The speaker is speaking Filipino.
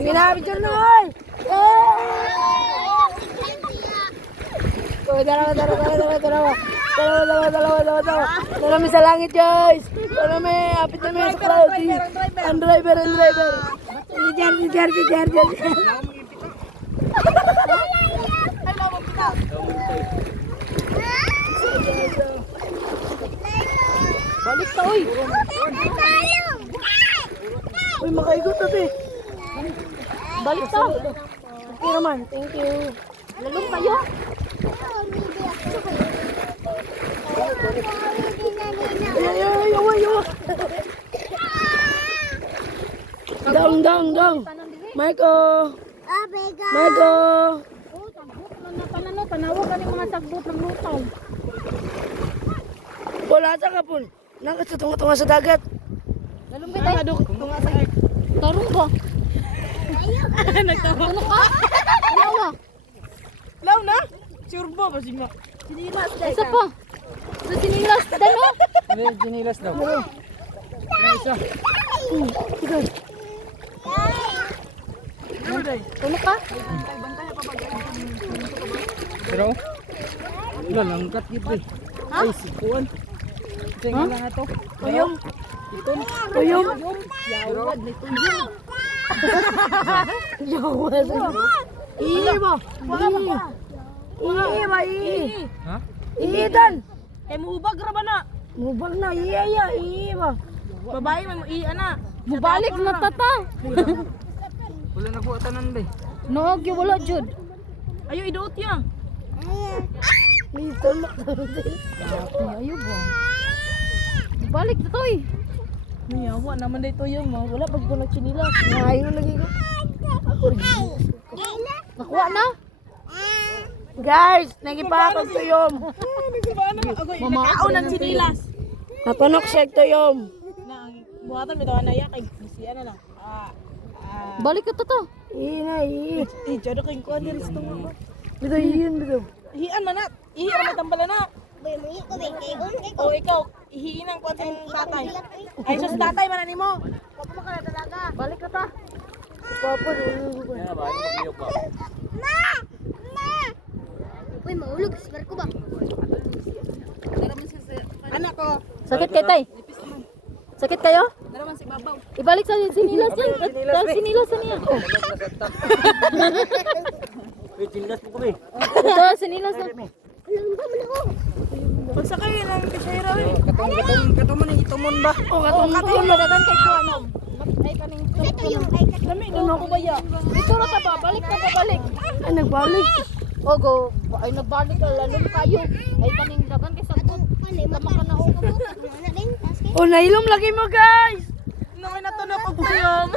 Ginamit yun na ay! Dalawa. Dalawa sa langit guys! Dalawa apit na may sa cloudy! Ang driver! Jar! Balik ka, uy! Uy, makaigot na ito. Balik ka! Okay naman, thank you. Lalong kayo? Ay! Dong! Michael! Panawag ka ng mga sagbot ng lutaw. Wala sa kapon. Nakatutunga sa dagat. Lalong tayo. Tarong ba? Nagtawa. Ano ka? Ano? Law na? Sure ba si Ma? Sinilas. Isa pa. Sa sinilas. Dalo. Ano yung sinilas daw? Isa. Ano ka? Pero? Lalangkat gitu eh. Ay, sikuan. Tingnan lang ito. Tuyong. Yawad na tuyong. Yawad. Ihi ba? Ha? Ihi dan. Mubag ra ba na? Mubag na. Ihi ba? Babae mo ana. Mubalik na tata. Wala na po tanan ba? Noog yung wala jud. Ayo iduot ya. Dito na. Ayo ba? Balik na to eh. Niyawa naman dito yung mo. Wala pag ko nagchinilas. Ngayon lagi ko. Nakuha na? Guys, nagipakag tuyom. Mamakaon ng chinilas. Natunok siya tuyom. Buhatan mo ito na kay siya na lang. Balik ka to. Ihi na. Jado kay kuan din sa tungo. Bito ihin bito. Hian manat. Ihi ra matambala na. O ikaw, ihiin ang kuan sa tatay. Ay sus tatay man nimo. Papa mo ka na talaga. Balik ka ta. Papa. Uy, maulog. Swear ko ba? Anak ko. Sakit kay tay? Sakit kayo? Daraman si babaw. Ibalik sa sinilas yan. Dahil sinilas na niya. Wait, sinilas po kami. Ito, sinilas na. Pagsakay lang kisayra eh. Katumon yung itumon ba? Katong madagan kay ko ano. Ay kaning Ito yung Lami no ko ba ya? Dito ra ta ba? Balik ka pa balik. Ay, nagbalik. Ogo, ay nagbalik ka lalong kayo. Ay kaning dagan kay sabot. Tama ka na ako. Oh, nailom lagi mo guys. Nung natunog ko kuyom.